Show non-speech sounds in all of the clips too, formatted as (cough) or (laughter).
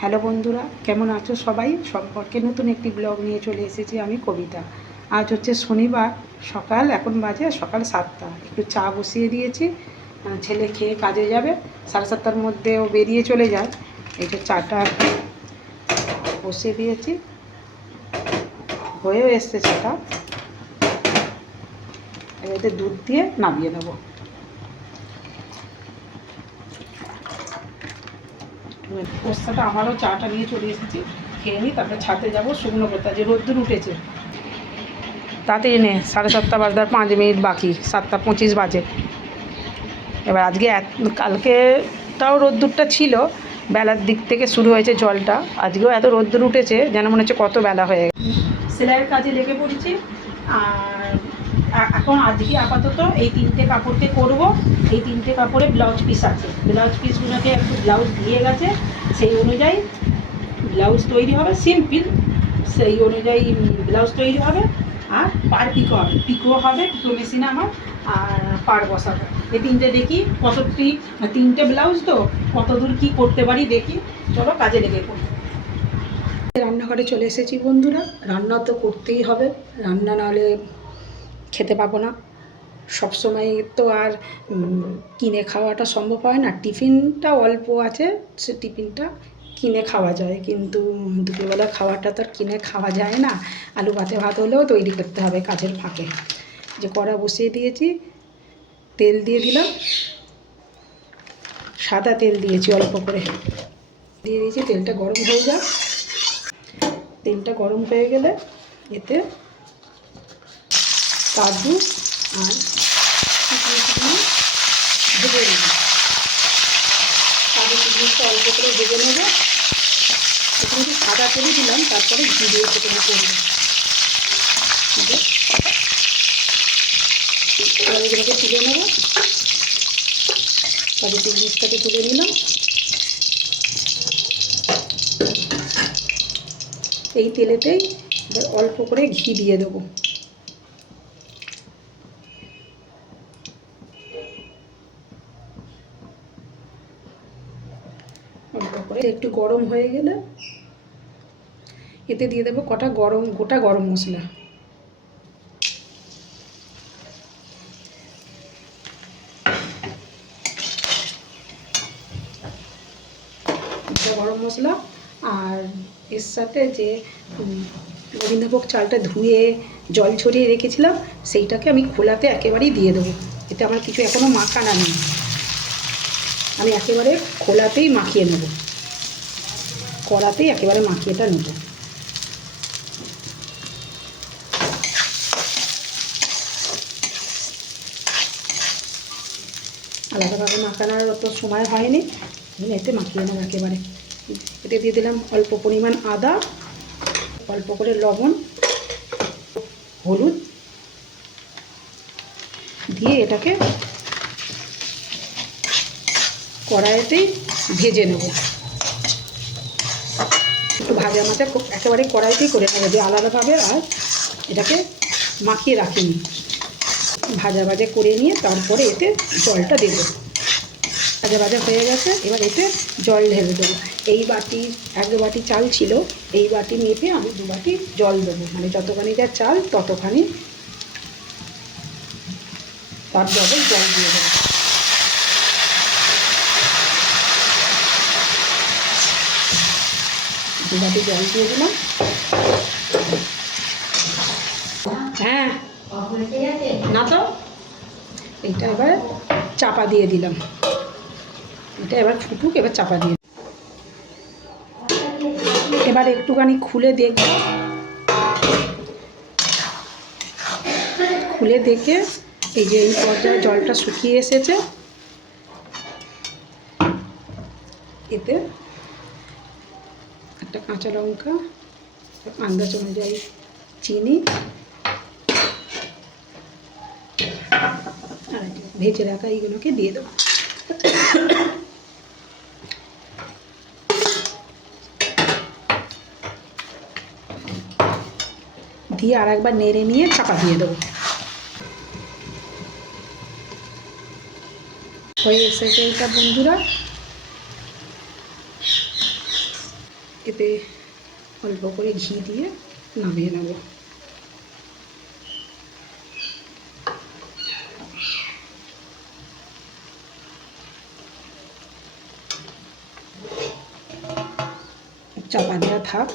Hello বন্ধুরা, কেমন আছো সবাই? সম্পর্কে নতুন একটি ব্লগ নিয়ে চলে এসেছি আমি কবিতা। আজ হচ্ছে শনিবার, সকাল, এখন বাজে সকাল সাতটা। একটু চা বসিয়ে দিয়েছি ছেলে খেয়ে কাজে যাবে, সাড়ে সাতটার মধ্যে ও বেরিয়ে চলে যায় এই যে চাটা বসিয়ে দিয়েছি, হয়েও এসছে চাটা। এবারে দুধ দিয়ে নামিয়ে নেব সাথে আমারও চাটা নিয়ে চলে এসেছি। খেয়ে নিই, তারপরে ছাদে যাব, শুকনো করতে যে রোদ্দুর উঠেছে। তাতে এনে সাড়ে সাতটা বাজতে আর পাঁচ মিনিট বাকি, সাতটা পঁচিশ বাজে। এবার আজকে এক, কালকেটাও রোদ্দুরটা ছিল, বেলার দিক থেকে শুরু হয়েছে জলটা। আজকেও এত রোদ্দুর উঠেছে যেন মনে হচ্ছে কত বেলা হয়ে গেছে। সেলাইয়ের কাজে লেগে পড়েছি, আর এখন আজকে আপাতত এই তিনটে কাপড়কে করব। এই তিনটে কাপড়ে ব্লাউজ পিস আছে। ব্লাউজ পিসগুলোকে একটু ব্লাউজ দিয়ে গেছে, সেই অনুযায়ী ব্লাউজ তৈরি হবে। সিম্পল সেই অনুযায়ী ব্লাউজ তৈরি হবে। আর পার পিকো হবে। পিকো হবে পিকো মেশিনে আমার, আর পার বসাবে। এই তিনটে দেখি কতটি তিনটে ব্লাউজ তো, কত দূর কী করতে পারি দেখি। চলো কাজে লেগে পড়ি। রান্নাঘরে চলে এসেছি বন্ধুরা। রান্না তো করতেই হবে। রান্না নাহলে খেতে পাবো না। সবসময় তো আর কিনে খাওয়াটা সম্ভব হয় না। টিফিনটা অল্প আছে, সে টিফিনটা কিনে খাওয়া যায়। কিন্তু দুপুরবেলা খাওয়াটা তো আর কিনে খাওয়া যায় না। আলু ভাতে ভাত হলেও তৈরি করতে হবে কাজের ফাঁকে। যে কড়া বসিয়ে দিয়েছি, তেল দিয়ে দিলাম। সাদা তেল দিয়েছি অল্প করে। দিয়ে দিয়েছি, তেলটা গরম হয়ে যাক। তেলটা গরম হয়ে গেলে এতে কাজু আর ভেজে নেব। কাজু কিশমিশটা অল্প করে ভেজে নেব। এখানে একটু সাদা তেলে দিলাম, তারপরে দিয়ে ফোটানো করব। এবার এগুলোকে তুলে নেব। কাজু কিশমিশটাকে তুলে নিলাম। এই তেলেতেই অল্প করে ঘি দিয়ে দেবো। করে একটু গরম হয়ে গেলে এতে দিয়ে দেবো কটা গরম, গোটা গরম মশলা। গরম মশলা আর এর সাথে যে গোবিন্দভোগ চালটা ধুয়ে জল ছড়িয়ে রেখেছিলাম, সেইটাকে আমি খোলাতে একেবারেই দিয়ে দেবো। এতে আমার কিছু এখনও মাখানা নেই। আমি একেবারে খোলাতেই মাখিয়ে নেব। কড়াতেই একেবারে মাখিয়েটা নেব। আলাদাভাবে মাখানোর অত সময় হয়নি। আমি এতে মাখিয়ে নেব একেবারে। এতে দিয়ে দিলাম অল্প পরিমাণ আদা, অল্প করে লবণ, হলুদ, দিয়ে এটাকে কড়াইতেই ভেজে নেব। একটু ভাজা মাথা একেবারে কড়াইতেই করে নেব, যে আলাদাভাবে আর এটাকে মাখিয়ে রাখিনি। ভাজা ভাজা করে নিয়ে তারপরে এতে জলটা দেবো। ভাজা ভাজা হয়ে গেছে, এবার এতে জল ঢেলে দেবো। এই বাটি, এক বাটি চাল ছিল, এই বাটি মেপে আমি দু বাটি জল দেবো। মানে যতখানি যা চাল, ততখানি তার ডবল জল দিয়ে দেবো। দু জল দিয়ে দিলাম। হ্যাঁ না তো? এইটা এবার চাপা দিয়ে দিলাম। এটা এবার ফুটুক, এবার চাপা দিয়ে এবার একটুখানি খুলে দেখব। খুলে দেখে এই যে এই পর্যায়ে জলটা শুকিয়ে এসেছে। এতে একটা কাঁচা লঙ্কা আন্দাজ অনুযায়ী চিনি, আর ভেজে রাখা এইগুলোকে দিয়ে দেবো। দিয়ে আর একবার নেড়ে নিয়ে চাপা দিয়ে দেবো। হয়ে এসেছে এটা বন্ধুরা। এতে অল্প করে ঘি দিয়ে নামিয়ে নেব। চাপা দেওয়া থাক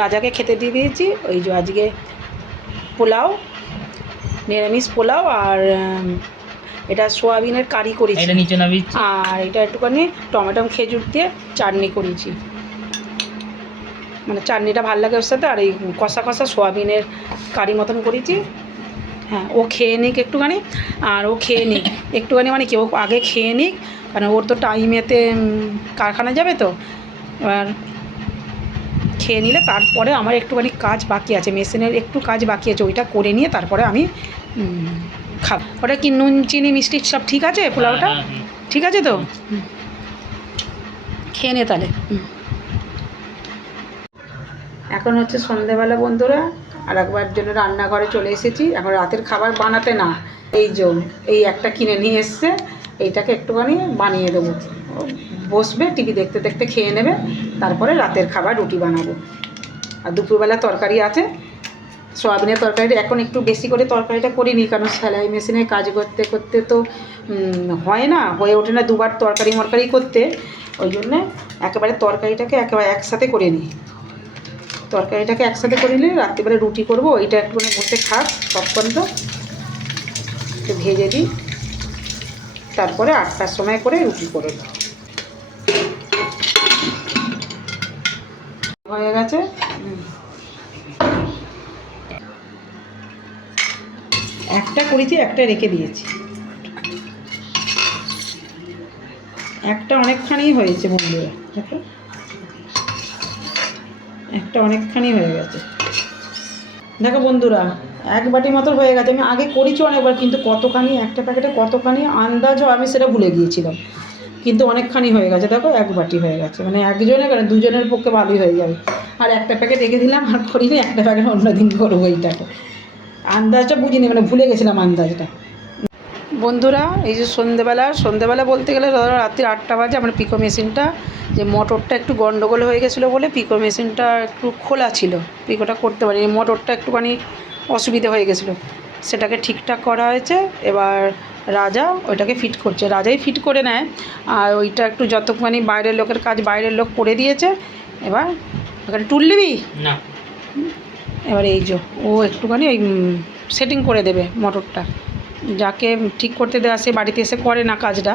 রাজাকে খেতে দিয়ে দিয়েছি। ওই যে আজকে পোলাও, নিরামিষ পোলাও আর এটা সোয়াবিনের কারি করেছি। এটা নিচে নাবি আর এটা একটুখানি টমেটো খেজুর দিয়ে চাটনি করেছি। মানে চাটনিটা ভালো লাগে ওর সাথে আর এই কষা কষা সোয়াবিনের কারি মতন করেছি। হ্যাঁ ও খেয়ে নিক একটুখানি আর ও খেয়ে নিক। (laughs) একটুখানি মানে কেউ আগে খেয়ে নিক কারণ ওর তো টাইমেতে কারখানা যাবে তো। এবার খেয়ে নিলে তারপরে আমার একটুখানি কাজ বাকি আছে মেশিনের একটু কাজ বাকি আছে ওইটা করে নিয়ে তারপরে আমি খাব। ওটা কি নুন চিনি মিষ্টি সব ঠিক আছে? পোলাওটা? হ্যাঁ, ঠিক আছে তো? খেয়ে নে তাহলে। এখন হচ্ছে সন্ধেবেলা বন্ধুরা আর একবার জন্য রান্নাঘরে চলে এসেছি। এখন রাতের খাবার বানাতে না। এই যে এই একটা কিনে নিয়ে এসছে এইটাকে একটুখানি বানিয়ে দেবো। বসবে টিভি দেখতে দেখতে খেয়ে নেবে তারপরে রাতের খাবার রুটি বানাবো। আর দুপুরবেলা তরকারি আছে সোয়াবিনের তরকারিটা এখন একটু বেশি করে তরকারিটা করিনি, কারণ সেলাই মেশিনে কাজ করতে করতে তো হয় না, হয়ে ওঠে না দুবার তরকারি মরকারি করতে। ওই জন্যে একেবারে তরকারিটাকে একেবারে একসাথে করে নিই। তরকারিটাকে একসাথে করে নিলে রাত্রিবেলা রুটি করব, ওইটা একটুখানি বসে খাক তো একটু ভেজে দিই। তারপরে আটটার সময় করে রুটি করে দিই হয়ে গেছে? একটা করেছি, একটা রেখে দিয়েছি। একটা অনেকখানি হয়েছে বন্ধুরা, দেখো। একটা অনেকখানি হয়ে গেছে। দেখো বন্ধুরা, এক বাটি মতো হয়ে গেছে। আমি আগে করেছি অনেকবার, কিন্তু কতখানি, একটা প্যাকেটে কতখানি আন্দাজও আমি সেটা ভুলে গিয়েছিলাম। কিন্তু অনেকখানি হয়ে গেছে, দেখো, এক বাটি হয়ে গেছে। মানে একজনের কেন দুজনের পক্ষে ভালোই হয়ে যাবে। আর একটা প্যাকেট রেখে দিলাম, আর করিনি, একটা প্যাকেট অন্যদিন করব, এইটাকে। আন্দাজটা বুঝিনি মানে ভুলে গেছিলাম আন্দাজটা। বন্ধুরা এই যে সন্ধেবেলা সন্ধেবেলা বলতে গেলে ধরো রাত্রি আটটা বাজে আমার পিকো মেশিনটা যে মোটরটা একটু গন্ডগোল হয়ে গেছিল বলে পিকো মেশিনটা একটু খোলা ছিল। পিকোটা করতে পারিনি মোটরটা একটুখানি অসুবিধা হয়ে গেছিল। সেটাকে ঠিকঠাক করা হয়েছে এবার রাজা ওইটাকে ফিট করছে। রাজাই ফিট করে নেয় আর ওইটা একটু যতক্ষণই বাইরের লোকের কাজ বাইরের লোক করে দিয়েছে এবার ওখানে টুল নিবি না। এবার এই যে ও একটুখানি ওই সেটিং করে দেবে মোটরটা। যাকে ঠিক করতে দেওয়া সে বাড়িতে এসে করে না কাজটা।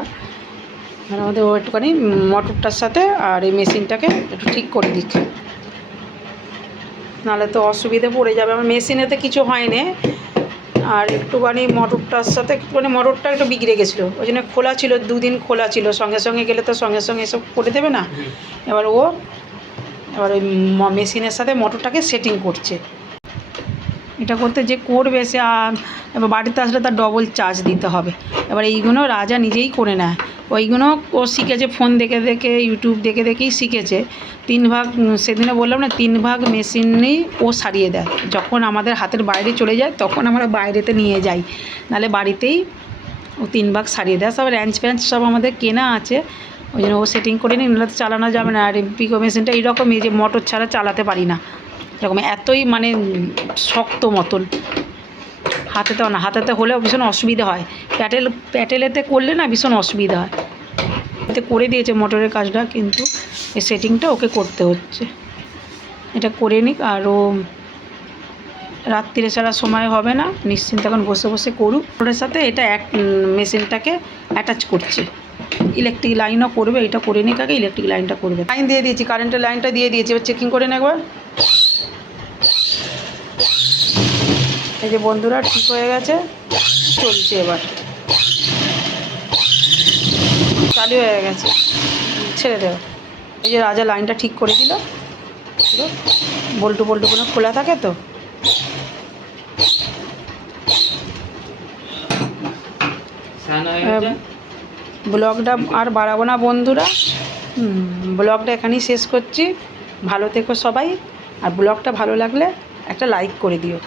মানে আমাদের ও একটুখানি মোটরটার সাথে আর এই মেশিনটাকে একটু ঠিক করে দিচ্ছে নাহলে তো অসুবিধে পড়ে যাবে। আমার মেশিনেতে কিছু হয়নি। আর একটুখানি মোটরটার সাথে একটুখানি মোটরটা একটু বিগড়ে গেছিল। ওই জন্য খোলা ছিল দুদিন খোলা ছিল। সঙ্গে সঙ্গে গেলে তো সঙ্গে সঙ্গে এসব করে দেবে না। এবার ও এবার ওই মেশিনের সাথে মোটরটাকে সেটিং করছে। এটা করতে যে করবে সে এবার বাড়িতে আসলে তার ডবল চার্জ দিতে হবে। এবার এইগুলো রাজা নিজেই করে নেয়। ওইগুলো ও শিখেছে ফোন দেখে দেখে ইউটিউব দেখে দেখেই শিখেছে। তিন ভাগ সেদিনে বললাম না, তিন ভাগ মেশিনেই ও সারিয়ে দেয়। যখন আমাদের হাতের বাইরে চলে যায়, তখন আমরা বাইরেতে নিয়ে যাই। নাহলে বাড়িতেই ও তিন ভাগ সারিয়ে দেয়। সব র্যাঞ্চ ফ্যাঞ্চ সব আমাদের কেনা আছে। ওই জন্য ও সেটিং করে নিই, নাহলে তো চালানো যাবে না। আর পিকো মেশিনটা এইরকমই যে মোটর ছাড়া চালাতে পারি না। এরকম, এতই মানে শক্ত মতন। হাতেতে না হাতেতে হলেও ভীষণ অসুবিধা হয়। প্যাটেল, প্যাটেলেতে করলে না ভীষণ অসুবিধা হয়। এতে করে দিয়েছে মোটরের কাজটা, কিন্তু এই সেটিংটা ওকে করতে হচ্ছে। এটা করে নিক, আর ও রাত্রিরে ছাড়া সময় হবে না। নিশ্চিন্ত এখন বসে বসে করুক। ওটার সাথে এটা এক মেশিনটাকে অ্যাটাচ করছে। ইলেকট্রিক লাইনও করবে, এটা করে নিক আগে ইলেকট্রিক লাইনটা করবে। লাইন দিয়ে দিয়েছি কারেন্টের লাইনটা দিয়ে দিয়েছি, এবার চেকিং করে নে একবার। এই যে বন্ধুরা ঠিক হয়ে গেছে? চলছে এবার। চালু হয়ে গেছে। ছেড়ে দেবে। এই যে রাজা লাইনটা ঠিক করে দিল। বল্টু বল্টু কোনো খোলা থাকে তো? ব্লগটা আর বাড়াবো না বন্ধুরা। হুম, ব্লগটা এখানেই শেষ করছি। ভালো থেকো সবাই। আর ব্লগটা ভালো লাগলে একটা লাইক করে দিও।